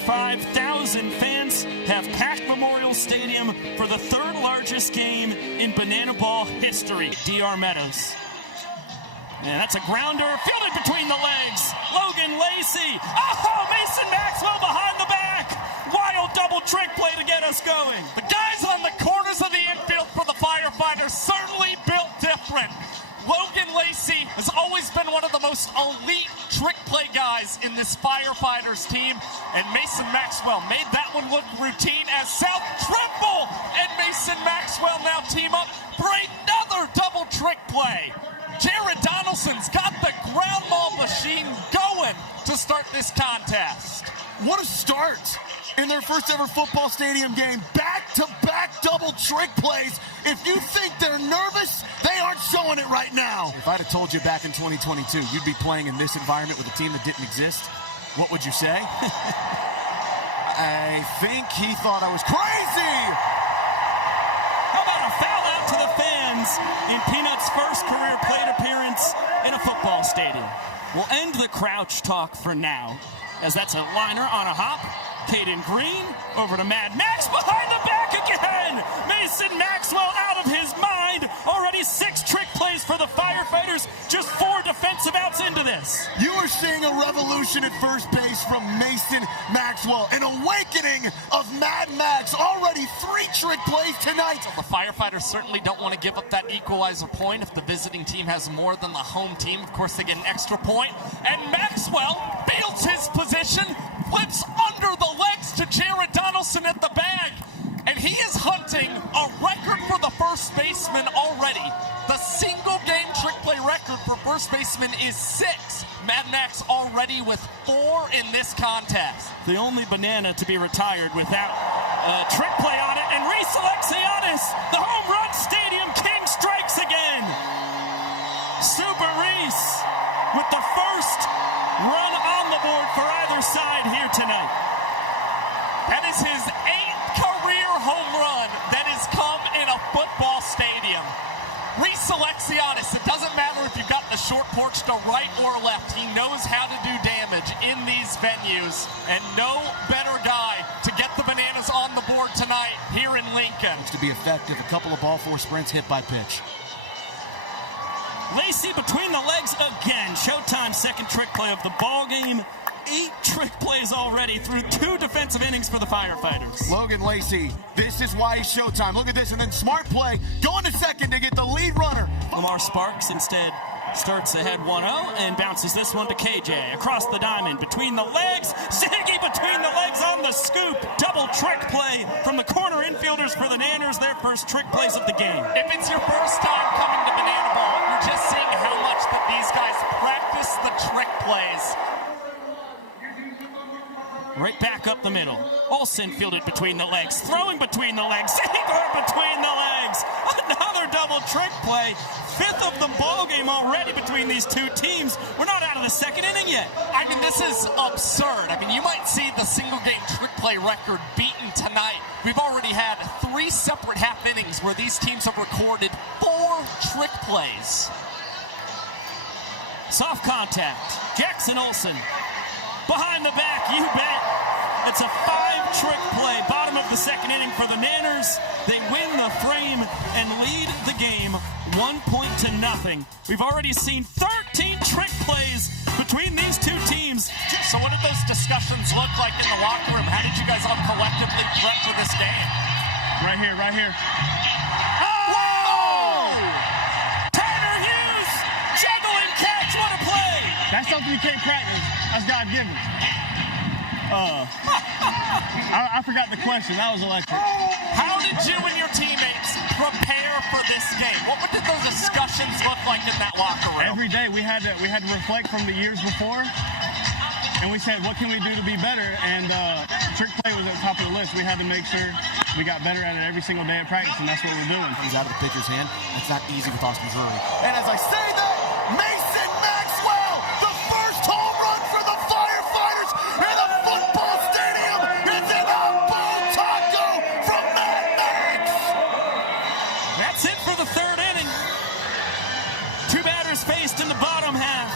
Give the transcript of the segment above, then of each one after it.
75,000 fans have packed Memorial Stadium for the third largest game in Banana Ball history. DR Meadows. And that's a grounder, fielded between the legs. Logan Lacey. Oh, Mason Maxwell behind the back. Wild double trick play to get us going. The guys on the corners of the infield for the Firefighters certainly built different. Logan Lacey has always been one of the most elite trick play guys in this Firefighters team. And Mason Maxwell made that one look routine as South Trimble and Mason Maxwell now team up for another double trick play. Jared Donaldson's got the ground ball machine going to start this contest. What a start in their first ever football stadium game. Back-to-back double trick plays. If you think they're nervous, they aren't showing it right now. If I'd have told you back in 2022 you'd be playing in this environment with a team that didn't exist, what would you say? I think he thought I was crazy. How about a foul out to the fans in Peanut's first career plate appearance in a football stadium? We'll end the Crouch talk for now, as that's a liner on a hop. Caden Green over to Mad Max behind the back again. Mason Maxwell out of his mind. Already 6 trick plays for the Firefighters. Just 4 defensive outs into this. You are seeing a revolution at first base from Mason Maxwell. An awakening of Mad Max. Already 3 trick plays tonight. The Firefighters certainly don't want to give up that equalizer point. If the visiting team has more than the home team, of course they get an extra point. And Maxwell fields his position, flips under the legs to Jared Donaldson at the bag. And he is hunting a record for the first baseman already. The single game trick play record for first baseman is 6. Mad Max already with 4 in this contest. The only banana to be retired without a trick play on it. And Reese Alexianis, the home run stadium king, strikes again. Super Reese with the first run on the board for either side here tonight. That is his 8th career home run that has come in a football stadium. Reese Alexianis, it doesn't matter if you've got the short porch to right or left. He knows how to do damage in these venues. And no better guy to get the Bananas on the board tonight here in Lincoln. To be effective, a couple of ball 4 sprints hit by pitch. Lacey between the legs again. Showtime second trick play of the ball game. 8 trick plays already through 2 defensive innings for the Firefighters. Logan Lacey, this is why he's Showtime. Look at this, and then smart play, going to second to get the lead runner. Lamar Sparks instead starts ahead 1-0 and bounces this one to KJ. Across the diamond, between the legs. Ziggy between the legs on the scoop. Double trick play from the corner infielders for the Nanners, their first trick plays of the game. If it's your first time coming to Banana Ball, you're just seeing how much that these guys practice the trick plays. Right back up the middle. Olsen fielded between the legs. Throwing between the legs. Ziegler between the legs. Another double trick play. 5th of the ball game already between these 2 teams. We're not out of the second inning yet. I mean, this is absurd. I mean, you might see the single game trick play record beaten tonight. We've already had 3 separate half innings where these teams have recorded 4 trick plays. Soft contact. Jackson Olsen. Behind the back, you bet. It's a 5-trick play. Bottom of the second inning for the Nanners. They win the frame and lead the game 1-0. We've already seen 13 trick plays between these 2 teams. So what did those discussions look like in the locker room? How did you guys all collectively prep for this game? Right here. Oh! Turner Hughes! Juggle and catch, what a play! That's something you can't practice. That's God-given. I forgot the question. That was electric. How did you and your teammates prepare for this game? What did those discussions look like in that locker room? Every day we had to reflect from the years before, and we said, what can we do to be better? And trick play was at the top of the list. We had to make sure we got better at it every single day at practice, and that's what we're doing. He's out of the pitcher's hand. That's not easy with Austin Drury. And as I say that, Mason Maxwell, the first home run for the Firefighters in the football stadium. It's an up-ball taco from Mad Max. That's it for the 3rd inning. 2 batters faced in the bottom half.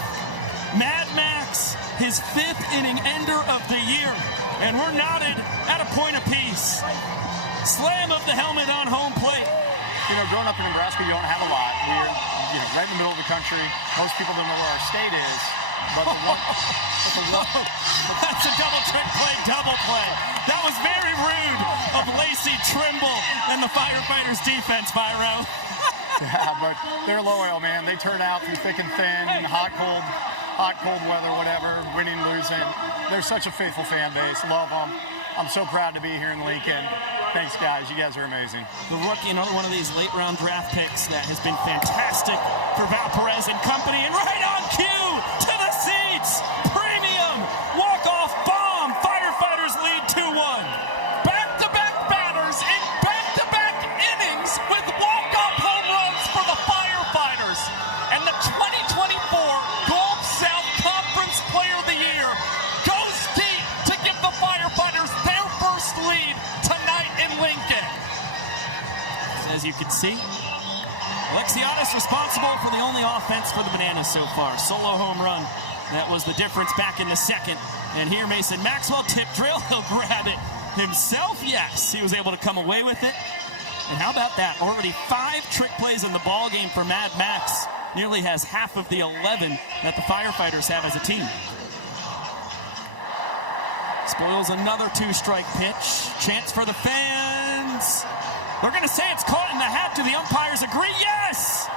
Mad Max, his 5th inning ender of the year. and we're knotted at a point apiece. Slam of the helmet on home plate. You know, growing up in Nebraska, you don't have a lot. We're, you know, right in the middle of the country. Most people don't know where our state is. But that's a double trick play, double play. That was very rude of Lacey, Trimble, and the Firefighters defense, Byro. Yeah, but they're loyal, man. They turn out through thick and thin, hot, cold weather, whatever, winning, losing. They're such a faithful fan base. Love them. I'm so proud to be here in Lincoln. Thanks, guys. You guys are amazing. The rookie, another one of these late-round draft picks that has been fantastic for Valparez and company. And right on cue, to the seats, premium, walk-off bomb. Firefighters lead 2-1. Back-to-back batters in back-to-back innings with walk-off home runs for the Firefighters. And the 2024 Gulf South Conference Player of the Year goes deep to give the Firefighters their first lead tonight in Lincoln. As you can see, Alexiadis responsible for the only offense for the Bananas so far. Solo home run. That was the difference back in the second. And here Mason Maxwell, tip drill. He'll grab it himself. Yes, he was able to come away with it. And how about that? Already 5 trick plays in the ball game for Mad Max. Nearly has half of the 11 that the Firefighters have as a team. Spoils another 2-strike pitch. Chance for the fans. We're going to say it's caught in the hat. Do the umpires agree? Yes!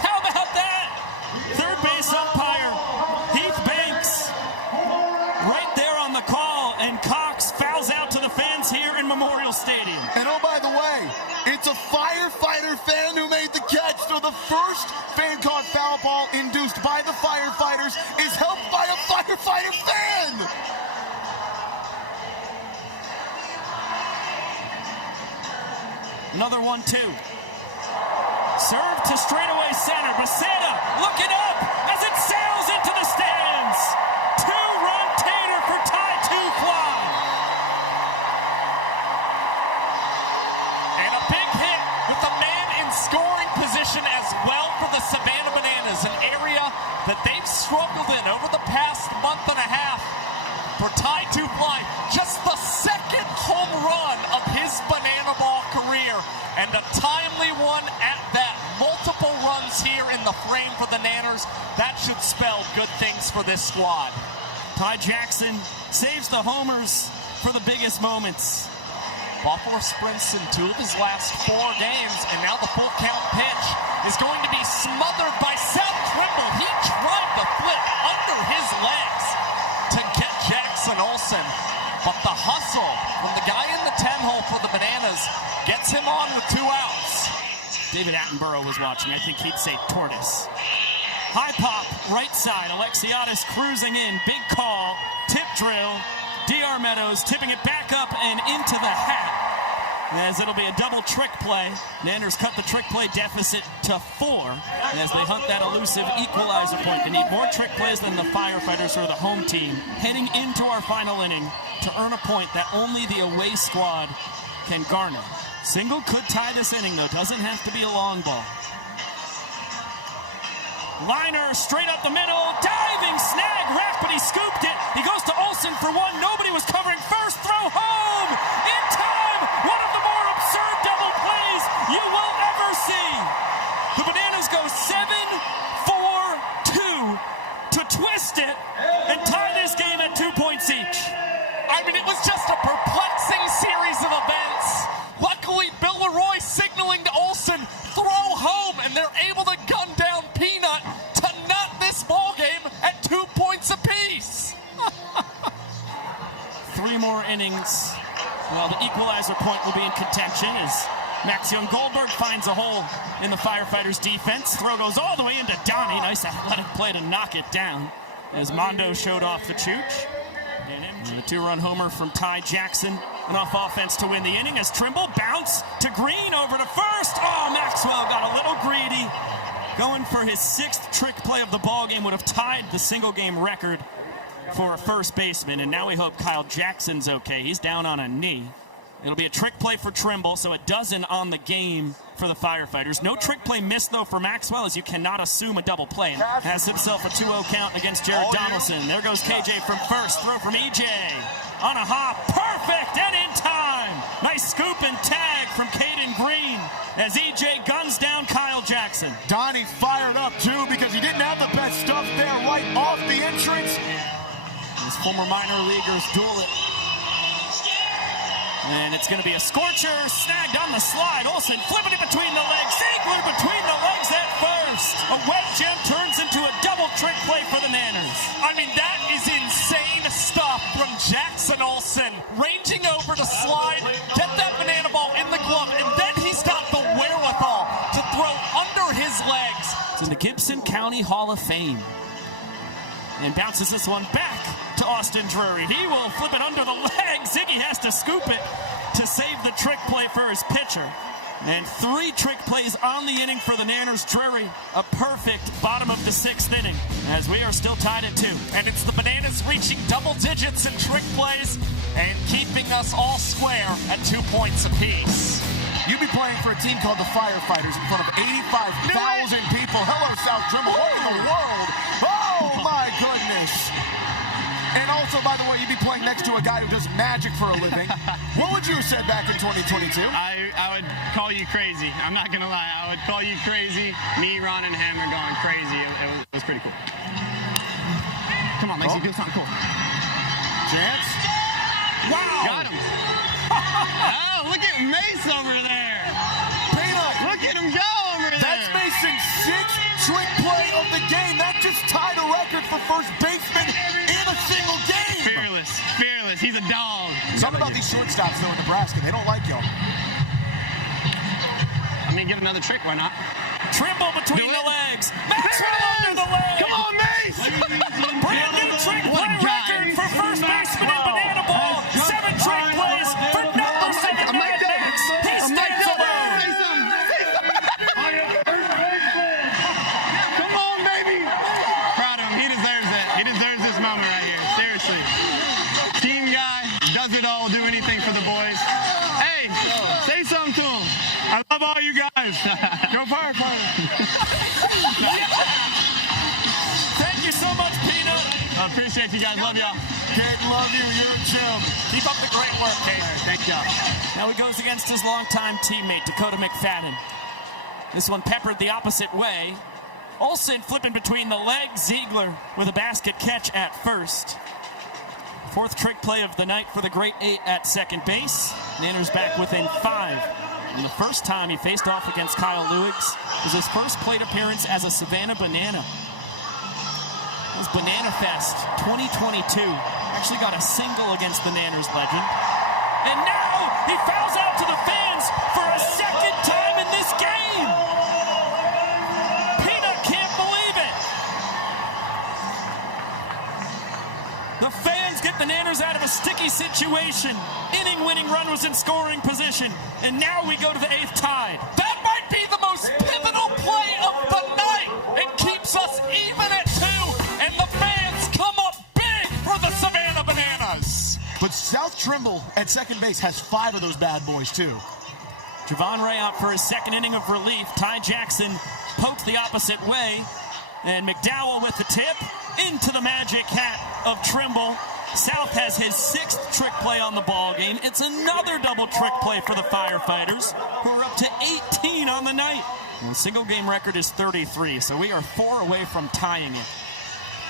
How about that? Third base umpire, Heath Banks, right there on the call, and Cox fouls out to the fans here in Memorial Stadium. And oh, by the way, it's a Firefighter fan who made the catch. So the first fan-caught foul ball induced by the Firefighters is helped by a Firefighter fan. Another 1-2. Serve to straightaway center. Baseta looking up as it sails into the stands. 2-run tater for tie 2 fly. And a big hit with the man in scoring position as well for the Savannah Bananas, an area that they've struggled in over the past month and a half. For tie 2 fly, just the second home run of his banana ball career, and a timely one at that. Multiple runs here in the frame for the Nanners. That should spell good things for this squad. Ty Jackson saves the homers for the biggest moments. Buffalo sprints in 2 of his last 4 games, and now the full count pitch is going to be smothered by Seth Trimble. He tried to flip under his legs to get Jackson Olsen, but the hustle from the guy in the 10-hole for the Bananas gets him on with 2 outs. David Attenborough was watching. I think he'd say tortoise. High pop, right side. Alexiadis cruising in. Big call. Tip drill. DR Meadows tipping it back up and into the hat. As it'll be a double trick play. Nanners cut the trick play deficit to 4 as they hunt that elusive equalizer point. They need more trick plays than the Firefighters, who are the home team, heading into our final inning to earn a point that only the away squad can garner. Single could tie this inning, though. Doesn't have to be a long ball. Liner straight up the middle. Diving snag. Rack, but he scooped it. He goes to Olsen for 1. Nobody was covering first. Throw home. In time. One of the more absurd double plays you will ever see. The Bananas go 7-4-2 to twist it and tie this game at 2 points each. I mean, it was just a perplexing series of events. Luckily, Bill Leroy signaling to Olsen, throw home, and they're able to gun down Peanut to nut this ball game at 2 points apiece. 3 more innings. Well, the equalizer point will be in contention as Max Young Goldberg finds a hole in the Firefighters defense. Throw goes all the way into Donnie. Nice athletic play to knock it down as Mondo showed off the chooch. And the 2-run homer from Ty Jackson. Enough offense to win the inning as Trimble bounced to Green over to first. Oh, Maxwell got a little greedy. Going for his 6th trick play of the ballgame, would have tied the single-game record for a first baseman. And now we hope Kyle Jackson's okay. He's down on a knee. It'll be a trick play for Trimble, so a dozen on the game for the Firefighters. No trick play missed, though, for Maxwell, as you cannot assume a double play. And has himself a 2-0 count against Jared Donaldson. There goes KJ from first. Throw from EJ. On a hop. Perfect and in time. Nice scoop and tag from Caden Green as EJ guns down Kyle Jackson. Donnie fired up, too, because he didn't have the best stuff there right off the entrance. His former minor leaguers duel it. And it's going to be a scorcher, snagged on the slide. Olsen flipping it between the legs. Ziegler between the legs at first. A web gem turns into a double trick play for the Nanners. I mean, that is insane stuff from Jackson Olsen. Ranging over to slide, get that banana ball in the glove, and then he's got the wherewithal to throw under his legs. It's in the Gibson County Hall of Fame. And bounces this one back to Austin Drury. He will flip it under the leg. Ziggy has to scoop it to save the trick play for his pitcher. And 3 trick plays on the inning for the Nanners. Drury, a perfect bottom of the 6th inning, as we are still tied at 2. And it's the Bananas reaching double digits in trick plays and keeping us all square at 2 points apiece. You'd be playing for a team called the Firefighters in front of 85,000 people. Hello, South Trimble. What in the world? Oh, my goodness. And also, by the way, you'd be playing next to a guy who does magic for a living. What would you have said back in 2022? I would call you crazy. I'm not going to lie. I would call you crazy. Me, Ron, and him are going crazy. It was pretty cool. Come on, Lacey, do something cool. Chance? Wow! Got him. Oh, look at Mace over there. Peanut. Look at him go over there. That's Mason's 6th trick play of the game. That just tied a record for first baseman in a single game. Fearless. He's a dog. Something about these shortstops, though, in Nebraska. They don't like y'all. I mean, get another trick. Why not? Trimble between the legs. Maxwell under the leg. Come on, Mace. Brand new trick play record for first baseman in Banana Ball. 7 trick plays for number 7 Mad Max. He stands alone. Come on, baby. Proud of him. He deserves it. He deserves this moment right here. Seriously. Team guy, does it all, do anything for the boys. Hey, say something to him. I love all you guys. Go Firefighters. Thank you so much, Peanut. I appreciate you guys. Love y'all. Kid, love you. You're Jim. Keep up the great work, Kate. Thank y'all. Now he goes against his longtime teammate, Dakota McFadden. This one peppered the opposite way. Olsen flipping between the legs. Ziegler with a basket catch at first. 4th trick play of the night for the Great 8 at second base. Nanners back within 5. And the first time he faced off against Kyle Lewigs was his first plate appearance as a Savannah Banana. It was Banana Fest 2022. Actually got a single against the Nanners legend. And now he fouls out to the fans for a second time in this game. Peanut can't believe it. The fans get the Nanners out of a sticky situation. Inning-winning run was in scoring position. And now we go to the 8th tied. That might be the most pivotal play of the night. It keeps us even at 2, and the fans come up big for the Savannah Bananas. But South Trimble at second base has 5 of those bad boys, too. Javon Ray out for his 2nd inning of relief. Ty Jackson poked the opposite way. And McDowell with the tip into the magic hat of Trimble. South has his 6th trick play on the ball game. It's another double trick play for the Firefighters, who are up to 18 on the night. And the single game record is 33, so we are 4 away from tying it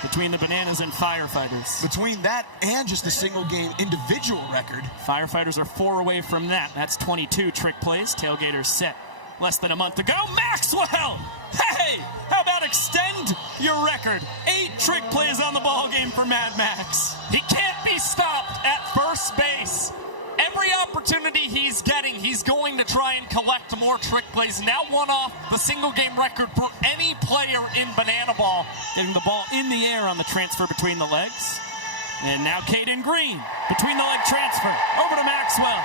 between the Bananas and Firefighters. Between that and just the single game individual record, Firefighters are 4 away from that. That's 22 trick plays. Tailgaters set less than a month ago. Maxwell! Hey! How about extend your record? 8 trick plays on the ball game for Mad Max. He can't be stopped at first base. Every opportunity he's getting, he's going to try and collect more trick plays. Now one off the single game record for any player in Banana Ball. Getting the ball in the air on the transfer between the legs. And now Caden Green, between the leg transfer, over to Maxwell.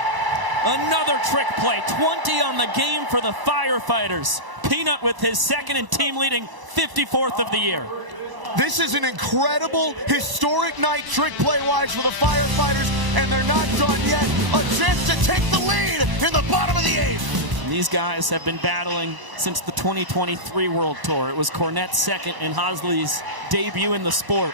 Another trick play, 20 on the game for the Firefighters. Peanut with his 2nd and team-leading 54th of the year. this is an incredible, historic night trick play-wise for the Firefighters. and they're not done yet. A chance to take the lead in the bottom of the 8th. These guys have been battling since the 2023 World Tour. It was Cornette's second and Hosley's debut in the sport.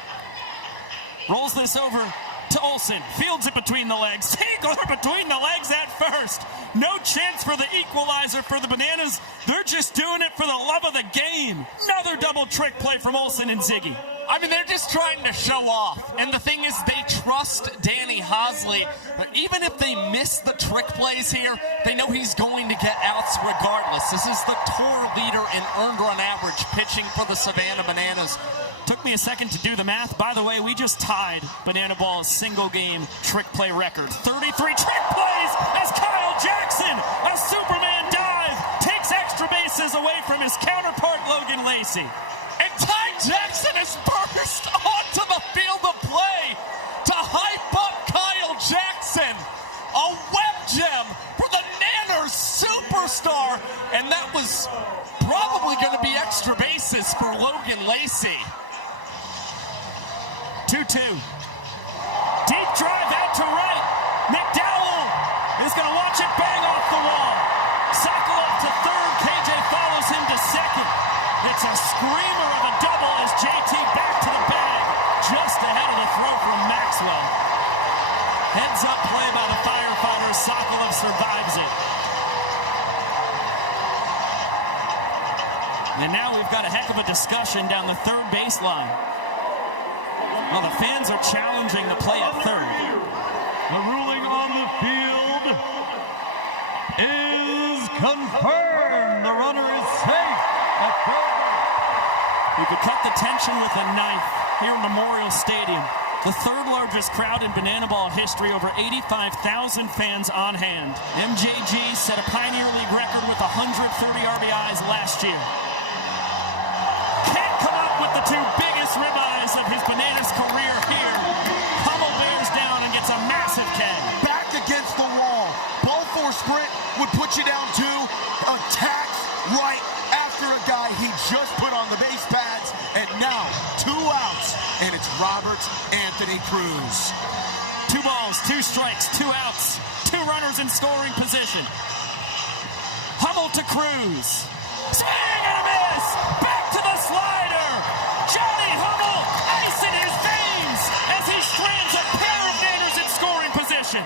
Rolls this over to Olsen. Fields it between the legs. Ziegler between the legs at first. No chance for the equalizer for the Bananas. They're just doing it for the love of the game. Another double trick play from Olsen and Ziggy. I mean, they're just trying to show off. And the thing is, they trust Danny Hosley. But even if they miss the trick plays here, they know he's going to get outs regardless. This is the tour leader in earned run average pitching for the Savannah Bananas. Took me a second to do the math. By the way, we just tied Banana Ball's single-game trick play record. 33 trick plays as Kyle Jackson, a Superman dive, takes extra bases away from his counterpart, Logan Lacey. And Ty Jackson has burst onto the field of play to hype up Kyle Jackson. A web gem for the Nanners superstar. And that was probably going to be extra bases for Logan Lacey. 2-2. Deep drive out to right. McDowell is going to watch it bang off the wall. Sokolov to third. KJ follows him to second. It's a screamer of a double as JT back to the bag, just ahead of the throw from Maxwell. Heads up play by the Firefighters. Sokolov survives it. And now we've got a heck of a discussion down the third baseline. Well, the fans are challenging the play at third. The ruling on the field is confirmed. The runner is safe at third. We could cut the tension with a knife here in Memorial Stadium. The third largest crowd in Banana Ball history, over 85,000 fans on hand. MJG set a Pioneer League record with 130 RBIs last year. Can't come up with the two biggest ribeyes of his Bananas career here. Hummel bears down and gets a massive K. Back against the wall. Ball four sprint would put you down 2. Attacks right after a guy he just put on the base pads. And now 2 outs. And it's Robert Anthony Cruz. 2 balls, 2 strikes, 2 outs. 2 runners in scoring position. Hummel to Cruz. Swing and a miss. Back to the slider. Johnny Hummel, ice in his veins as he strands a pair of Nanners in scoring position.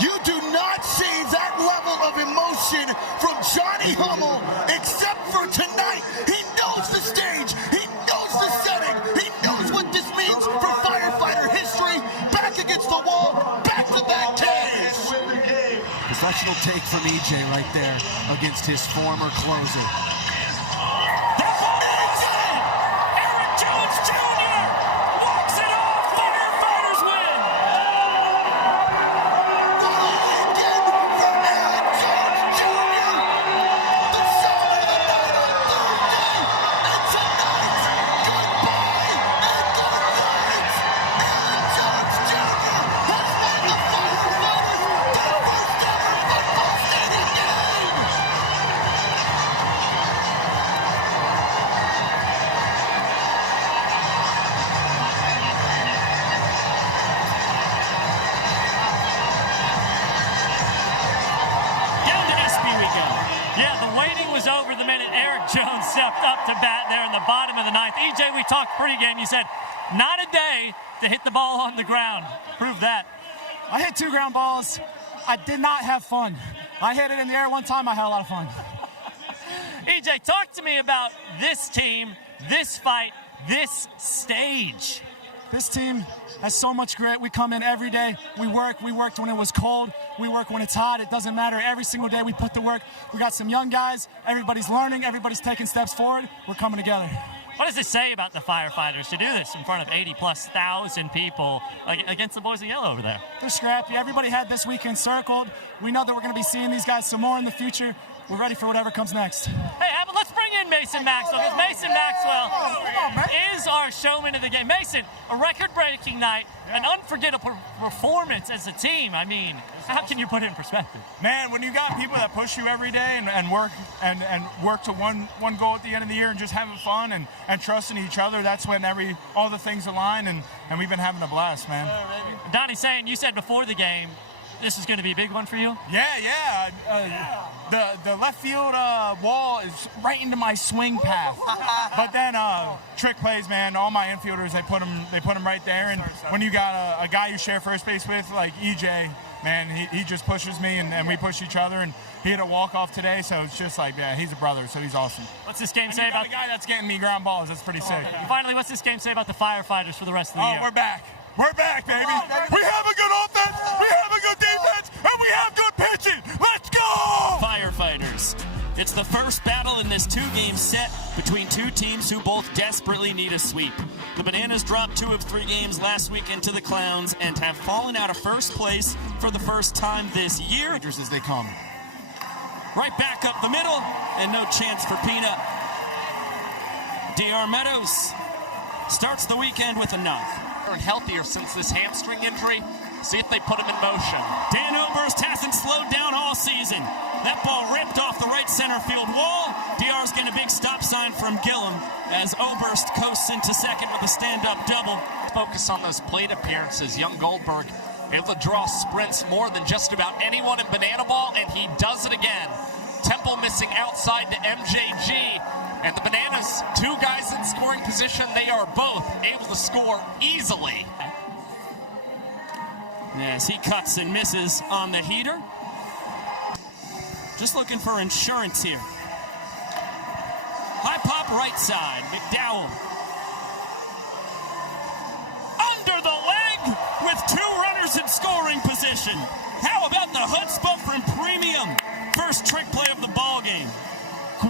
You do not see that level of emotion from Johnny Hummel, except for tonight. He knows the stage. He knows the setting. He knows what this means for firefighter history. Back against the wall. Back-to-back Ks. Professional take from EJ right there against his former closer. EJ, we talked pregame. You said, not a day to hit the ball on the ground. Prove that. I hit 2 ground balls. I did not have fun. I hit it in the air one time. I had a lot of fun. EJ, talk to me about this team, this fight, this stage. This team has so much grit. We come in every day. We work. We worked when it was cold. We work when it's hot. It doesn't matter. Every single day we put the work. We got some young guys. Everybody's learning. Everybody's taking steps forward. We're coming together. What does it say about the Firefighters to do this in front of 80,000+ people against the boys in yellow over there? They're scrappy. Everybody had this weekend circled. We know that we're going to be seeing these guys some more in the future. we're ready for whatever comes next. Hey, let's bring in Mason Maxwell, because Mason Maxwell is our showman of the game. Mason, a record-breaking night, an unforgettable performance as a team. I mean, how can you put it in perspective? Man, when you got people that push you every day and work to one goal at the end of the year and just having fun and trusting each other, that's when all the things align, and we've been having a blast, man. Donnie saying, you said before the game, this is going to be a big one for you? Yeah. The left field wall is right into my swing path. But then trick plays, man. All my infielders, they put them right there. And when you got a guy you share first base with, like EJ, man, he just pushes me, and we push each other. And he hit a walk-off today, so it's just like, yeah, he's a brother, so he's awesome. What's this game say about the guy that's getting me ground balls? That's pretty sick. Finally, what's this game say about the Firefighters for the rest of the year? We're back. We're back, baby. We have a good offense, we have a good defense, and we have good pitching. Let's go! Firefighters. It's the first battle in this two-game set between two teams who both desperately need a sweep. The Bananas dropped 2 of 3 games last weekend to the Clowns and have fallen out of first place for the first time this year. As they come. Right back up the middle, and no chance for Peanut. DR Meadows starts the weekend with a knock. Healthier since this hamstring injury. See if they put him in motion. Dan Oberst hasn't slowed down all season. That ball ripped off the right center field wall. DR's getting a big stop sign from Gillum as Oberst coasts into second with a stand-up double. Focus on those plate appearances. Young Goldberg able to draw sprints more than just about anyone in Banana Ball, and he does it again. Temple missing outside to MJG. And the Bananas, 2 guys in scoring position, they are both able to score easily. Yes, he cuts and misses on the heater. Just looking for insurance here. High pop right side, McDowell. Under the leg with 2 runners in scoring position. How about the chutzpah from Premium? First trick play of the ball game.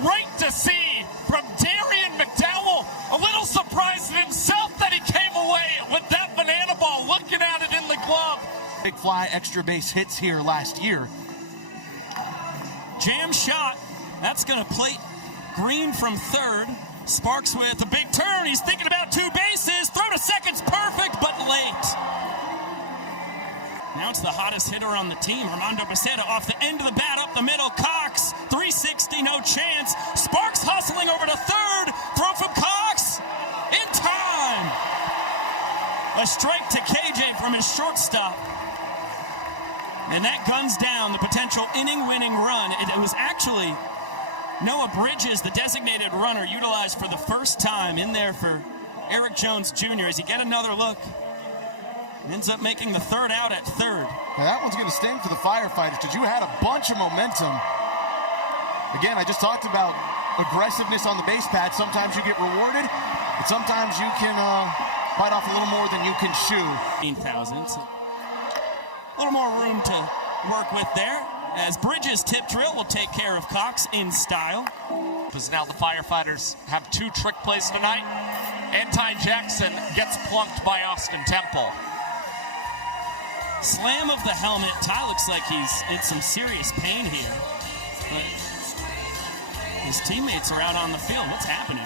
Great to see from Darian McDowell. A little surprised at himself that he came away with that banana ball, looking at it in the glove. Big fly extra base hits here last year. Jam shot. That's going to plate Green from third. Sparks with a big turn. He's thinking about 2 bases. Throw to second's perfect, but late. Now it's the hottest hitter on the team, Armando Becerra, off the end of the bat, up the middle. Cox, 360, no chance. Sparks hustling over to third. Throw from Cox. In time. A strike to KJ from his shortstop. And that guns down the potential inning-winning run. It was actually Noah Bridges, the designated runner, utilized for the first time in there for Eric Jones Jr. as he get another look. Ends up making the third out at third. Now that one's going to sting for the Firefighters because you had a bunch of momentum. Again, I just talked about aggressiveness on the base pad. Sometimes you get rewarded, but sometimes you can bite off a little more than you can chew. 15,000. So a little more room to work with there. As Bridges' tip drill will take care of Cox in style. Because now the Firefighters have 2 trick plays tonight. And Ty Jackson gets plunked by Austin Temple. Slam of the helmet. Ty looks like he's in some serious pain here. But his teammates are out on the field. What's happening?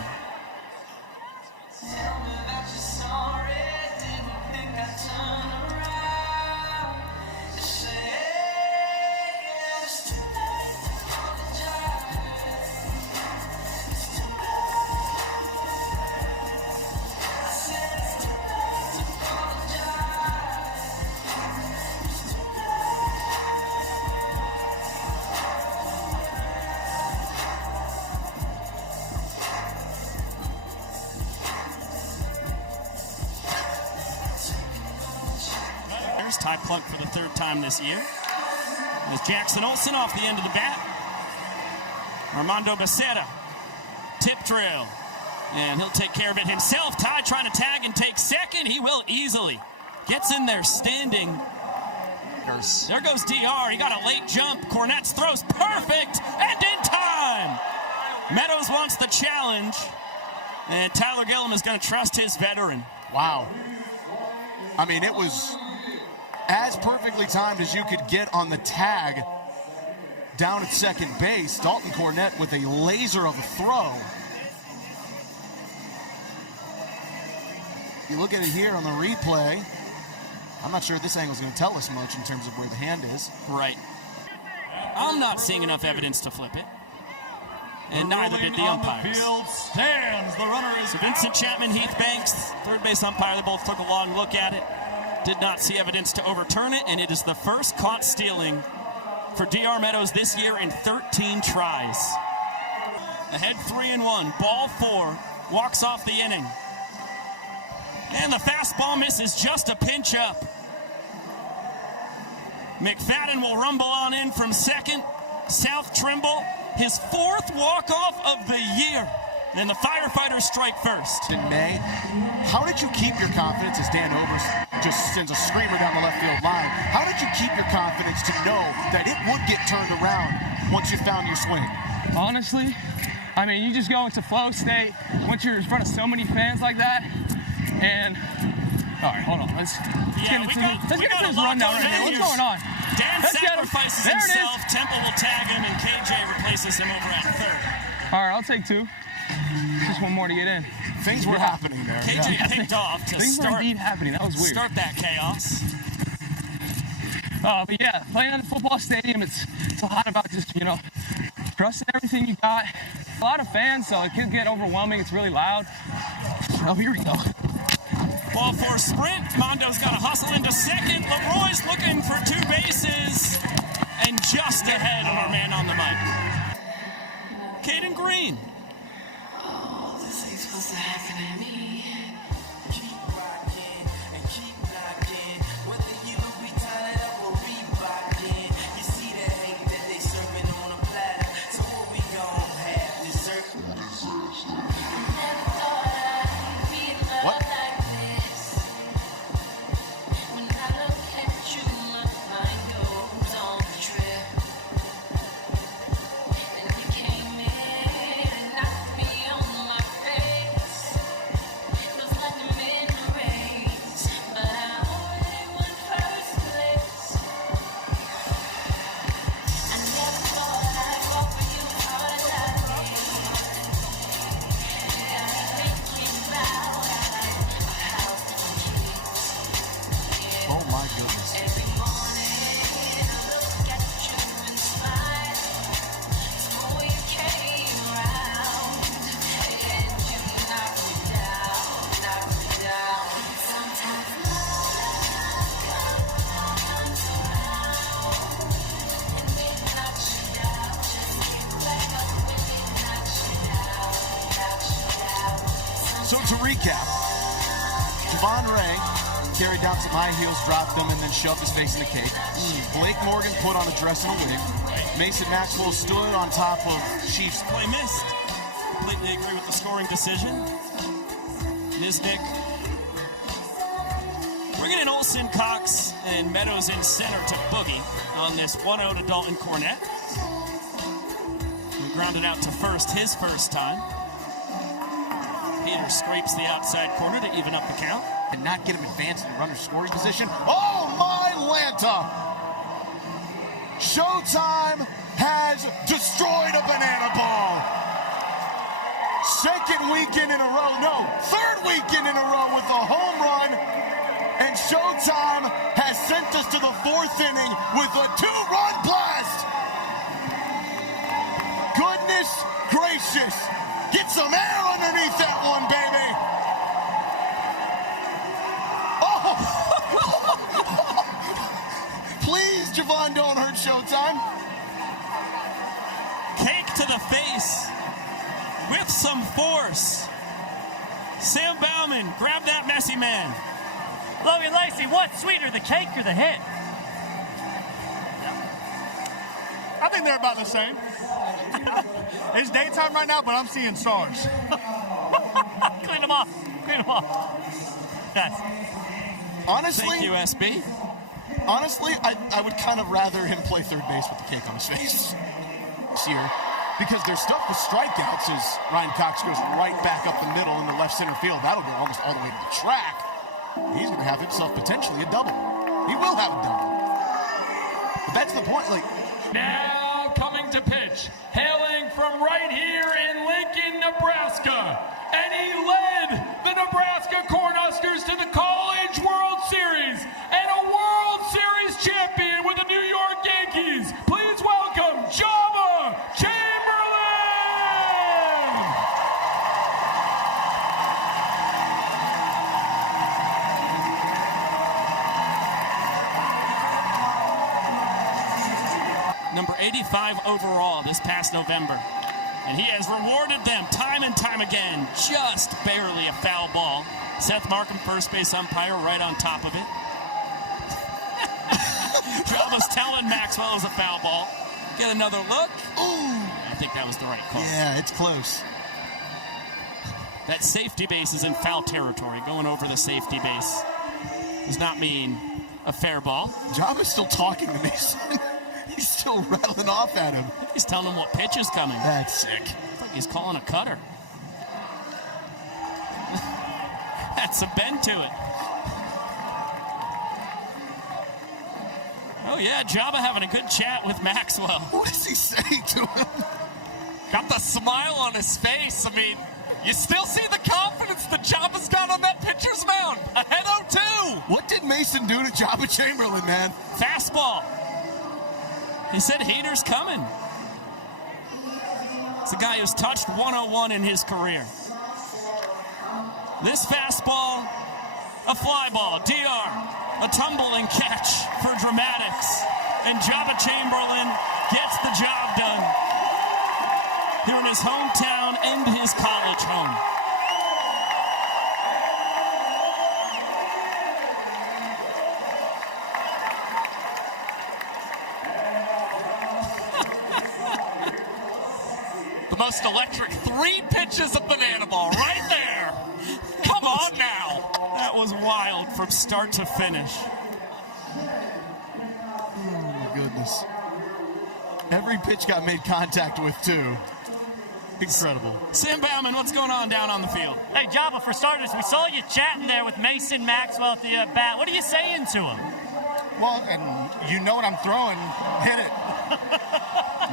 Ty plunked for the 3rd time this year. As Jackson Olsen off the end of the bat. Armando Becerra. Tip drill. And he'll take care of it himself. Ty trying to tag and take second. He will easily. Gets in there standing. There goes DR. He got a late jump. Cornette's throws perfect. And in time. Meadows wants the challenge. And Tyler Gillum is going to trust his veteran. Wow. I mean, it was as perfectly timed as you could get on the tag. down at second base. Dalton Cornette with a laser of a throw. You look at it here on the replay. I'm not sure if this angle is going to tell us much in terms of where the hand is. Right. I'm not seeing enough evidence to flip it. And neither did the umpires. On the field stands. The runner is Vincent Chapman, Heath Banks, third base umpire, they both took a long look at it. Did not see evidence to overturn it, and it is the first caught stealing for DR Meadows this year in 13 tries. Ahead 3-1, ball 4, walks off the inning. And the fastball misses, just a pinch up. McFadden will rumble on in from second. South Trimble, his 4th walk-off of the year. And the Firefighters strike first. In May, how did you keep your confidence as Dan Oberst just sends a screamer down the left field line? How did you keep your confidence to know that it would get turned around once you found your swing? Honestly, I mean, you just go into flow state once you're in front of so many fans like that. And, all right, hold on. Let's get into this rundown right now. What's going on? Dan sacrifices himself. Temple will tag him, and KJ replaces him over at third. All right, I'll take 2. Just one more to get in. Things were happening there. KJ picked off to Things were indeed happening. That was weird. Start that chaos. But yeah, playing at the football stadium, it's a lot about just, trusting everything you got. A lot of fans, so it can get overwhelming. It's really loud. Oh, here we go. Ball 4 sprint. Mondo's got to hustle into second. Leroy's looking for 2 bases. And just ahead of our man on the mic. Caden Green. Oh, this ain't supposed to happen to me. Keep rocking and keep knocking. Whether you retie up or rebocking. You see the hate that they serving on a platter. So what we gon' have? Dessert. What? Carried down some high heels, dropped them, and then shoved his face in the cake. Blake Morgan put on a dress and a wig. Mason Maxwell stood on top of Chiefs. Play missed. Completely agree with the scoring decision. Nisnik bringing in Olsen, Cox, and Meadows in center to Boogie on this 1-0 to Dalton Cornette. We grounded out to first his first time. Peter scrapes the outside corner to even up the count. And not get him advanced in the runner's scoring position. Oh, my Lanta! Showtime has destroyed a banana ball. Second weekend in a row, no, third weekend in a row with a home run. And Showtime has sent us to the 4th inning with a 2-run blast. Goodness gracious. Get some air underneath that one, baby. Please, Javon, don't hurt Showtime. Cake to the face with some force. Sam Bauman, grab that messy man. Logan Lacey, what's sweeter, the cake or the hit? I think they're about the same. It's daytime right now, but I'm seeing stars. Clean them off. Clean them off. Yes. Honestly, thank you, SB. Honestly, I would kind of rather him play third base with the cake on his face this year, because their stuff with strikeouts is Ryan Cox goes right back up the middle in the left center field. That'll go almost all the way to the track. He's going to have himself potentially a double. He will have a double. But that's the point. Like, now coming to pitch, hailing from right here in Lincoln, Nebraska. And he led the Nebraska Corn Huskers to the College World Series and a World Series champion with the New York Yankees. Please welcome Java Chamberlain! Number 85 overall this past November. And he has rewarded them time and time again. Just barely a foul ball. Seth Markham, first base umpire, right on top of it. Java's telling Maxwell it was a foul ball. Get another look. Ooh. I think that was the right call. Yeah, it's close. That safety base is in foul territory. Going over the safety base does not mean a fair ball. Java's still talking to me. He's still rattling off at him. He's telling him what pitch is coming. That's sick. I think he's calling a cutter. That's a bend to it. Oh, yeah, Java having a good chat with Maxwell. What does he say to him? Got the smile on his face. I mean, you still see the confidence that Java's got on that pitcher's mound. Ahead 0-2. What did Mason do to Java Chamberlain, man? Fastball. He said heater's coming. It's a guy who's touched 101 in his career. This fastball, a fly ball, DR, a tumbling catch for dramatics. And Java Chamberlain gets the job done here in his hometown and his college home. The most electric 3 pitches of banana ball right there. Come on now. That was wild from start to finish. Oh, my goodness. Every pitch got made contact with, too. Incredible. Sam Bauman, what's going on down on the field? Hey, Java, for starters, we saw you chatting there with Mason Maxwell at the bat. What are you saying to him? Well, and you know what I'm throwing. Hit it.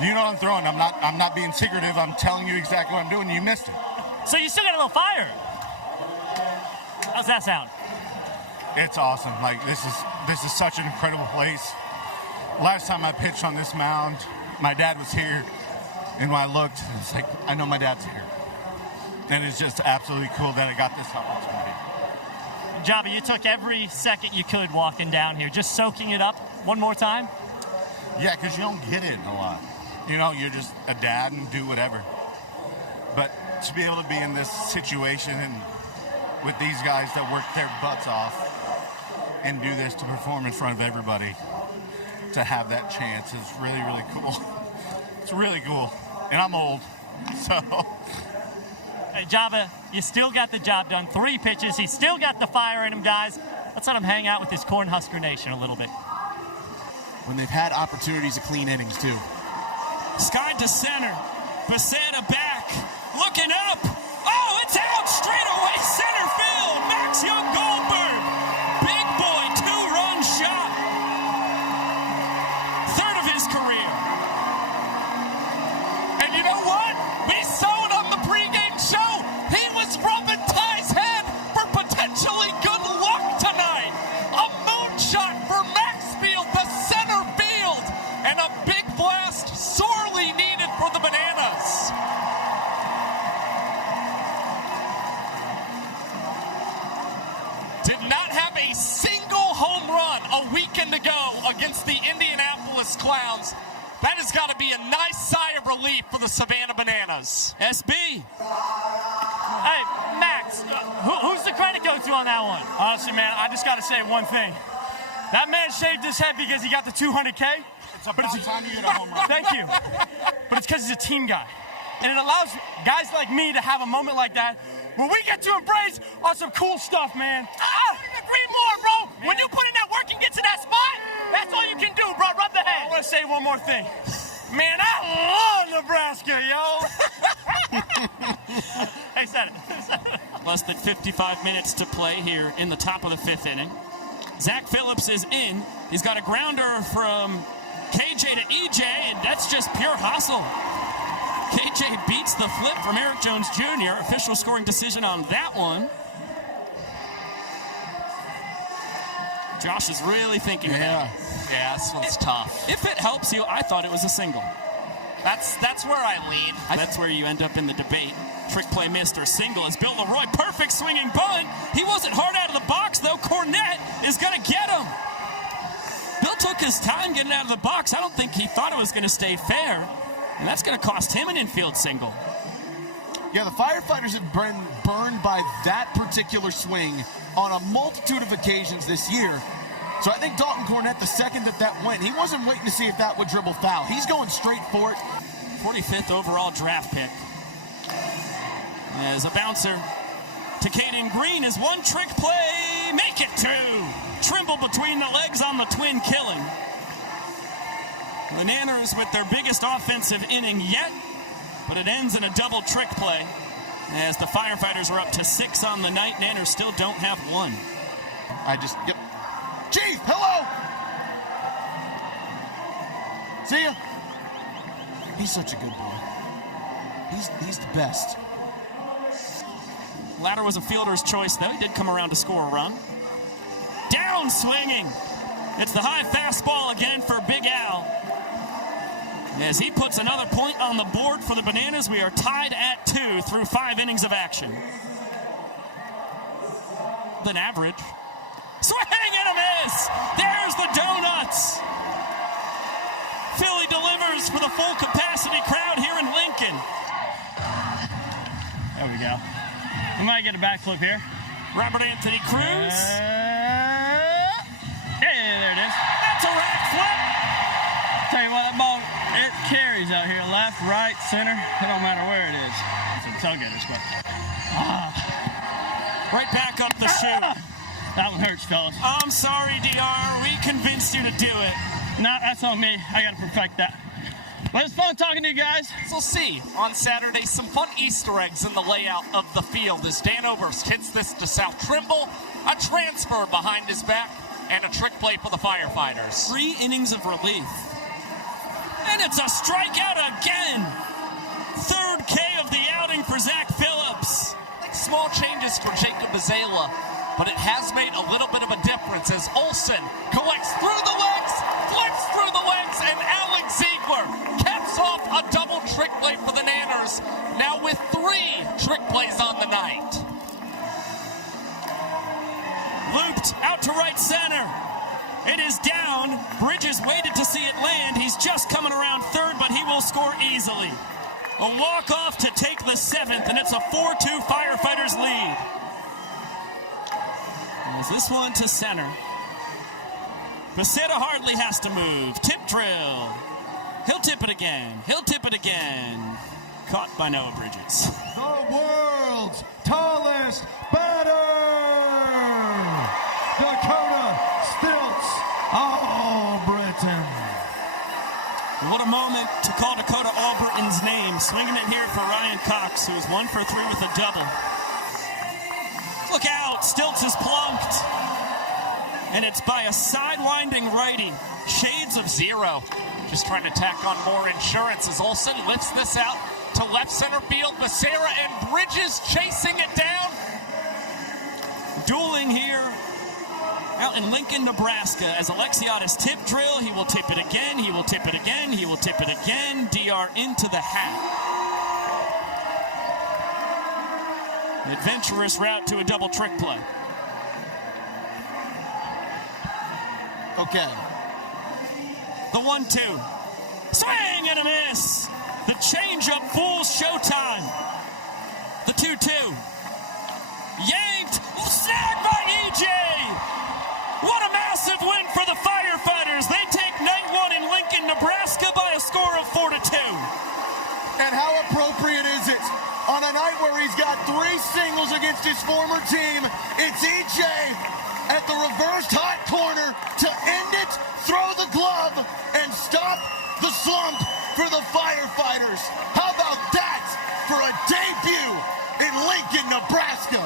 You know what I'm throwing. I'm not being secretive. I'm telling you exactly what I'm doing. You missed it. So you still got a little fire. How's that sound? It's awesome. Like, this is such an incredible place. Last time I pitched on this mound, my dad was here, and when I looked, it's like, I know my dad's here. And it's just absolutely cool that I got this opportunity. Java, you took every second you could walking down here, just soaking it up one more time? Yeah, because you don't get it a lot. You know, you're just a dad and do whatever. But to be able to be in this situation and with these guys that work their butts off and do this to perform in front of everybody, to have that chance is really, really cool. It's really cool. And I'm old, so. Hey, Java, you still got the job done. 3 pitches. He's still got the fire in him, guys. Let's let him hang out with his Corn Husker Nation a little bit. When they've had opportunities of clean innings, too. Sky to center. Basetta back. Looking up. Oh, it's out. Straight away center field. Max Young Goldberg. Big boy 2-run shot. 3rd of his career. And you know what? We saw it on the pregame show. He was rubbing Ty's head for potentially good luck tonight. A moonshot for Maxfield to center field. And a big blast sorely needed for the Bananas. Did not have a single home run a weekend ago against the Indianapolis Clowns. That has got to be a nice sigh of relief for the Savannah Bananas. SB. Hey, Max, who's the credit go to on that one? Honestly, man, I just got to say one thing. That man shaved his head because he got the 200K. It's about time you hit a home run. Thank you. But it's because he's a team guy. And it allows guys like me to have a moment like that where we get to embrace on some cool stuff, man. I couldn't agree more, bro. Man. When you put in that work and get to that spot, that's all you can do, bro. Rub the head. I want to say one more thing. Man, I love Nebraska, yo. Hey, said it. Less than 55 minutes to play here in the top of the 5th inning. Zach Phillips is in. He's got a grounder from KJ to EJ, and that's just pure hustle. KJ beats the flip from Eric Jones Jr. Official scoring decision on that one. Josh is really thinking about it. Yeah, this one's tough. If it helps you, I thought it was a single. That's where I lean. That's where you end up in the debate. Trick play missed or single as Bill Leroy, perfect swinging bunt. He wasn't hard out of the box, though. Cornette is going to get him. Bill took his time getting out of the box. I don't think he thought it was going to stay fair, and that's going to cost him an infield single. Yeah, the Firefighters have been burned by that particular swing on a multitude of occasions this year. So I think Dalton Cornette, the second that went, he wasn't waiting to see if that would dribble foul. He's going straight for it. 45th overall draft pick. As a bouncer to Caden Green is one trick play. Make it two. Trimble between the legs on the twin killing. The Nanners with their biggest offensive inning yet, but it ends in a double trick play. As the Firefighters are up to 6 on the night, Nanners still don't have one. Yep. Chief, hello! See ya. He's such a good boy. He's the best. Latter was a fielder's choice, though. He did come around to score a run. Down swinging. It's the high fastball again for Big Al. As he puts another point on the board for the Bananas, we are tied at 2 through 5 innings of action. Than average. Swing and a miss! There's the donuts! Philly delivers for the full capacity crowd here in Lincoln. There we go. We might get a backflip here. Robert Anthony Cruz. Hey, there it is. That's a rack flip! Tell you what, that ball, it carries out here. Left, right, center. It don't matter where it is. It's a tailgaters, but. Right back up the chute. That one hurts, fellas. I'm sorry, DR. We convinced you to do it. Nah, that's on me. I got to perfect that. But it's fun talking to you guys. So see, on Saturday, some fun Easter eggs in the layout of the field as Dan Oberst hits this to South Trimble, a transfer behind his back, and a trick play for the Firefighters. 3 innings of relief. And it's a strikeout again. 3rd K of the outing for Zach Phillips. Small changes for Jacob Azala, but it has made a little bit of a difference as Olsen collects through the legs, flips through the legs, and Alex Ziegler caps off a double trick play for the Nanners, now with 3 trick plays on the night. Looped out to right center. It is down. Bridges waited to see it land. He's just coming around 3rd, but he will score easily. A walk-off to take the 7th, and it's a 4-2 Firefighters lead. As this one to center. Becerra hardly has to move. Tip drill. He'll tip it again. He'll tip it again. Caught by Noah Bridges. The world's tallest batter, Dakota Stilts Albritton. What a moment to call Dakota Albritton's name. Swinging it here for Ryan Cox, who is 1 for 3 with a double. Look out, Stilts is plunked. And it's by a sidewinding righty. Shades of 0. Just trying to tack on more insurance as Olsen lifts this out to left center field. Becerra and Bridges chasing it down. Dueling here out in Lincoln, Nebraska, as Alexiadis tip drill. He will tip it again. He will tip it again. He will tip it again. DR into the hat. An adventurous route to a double trick play. Okay. The 1-2. Swing and a miss. The changeup fools Showtime. The 2-2. Yanked. Snagged by EJ. What a massive win for the Firefighters. They take night 1 in Lincoln, Nebraska by a score of 4-2. And how appropriate is it? On a night where he's got 3 singles against his former team, it's EJ at the reversed hot corner to end it, throw the glove, and stop the slump for the Firefighters. How about that for a debut in Lincoln, Nebraska?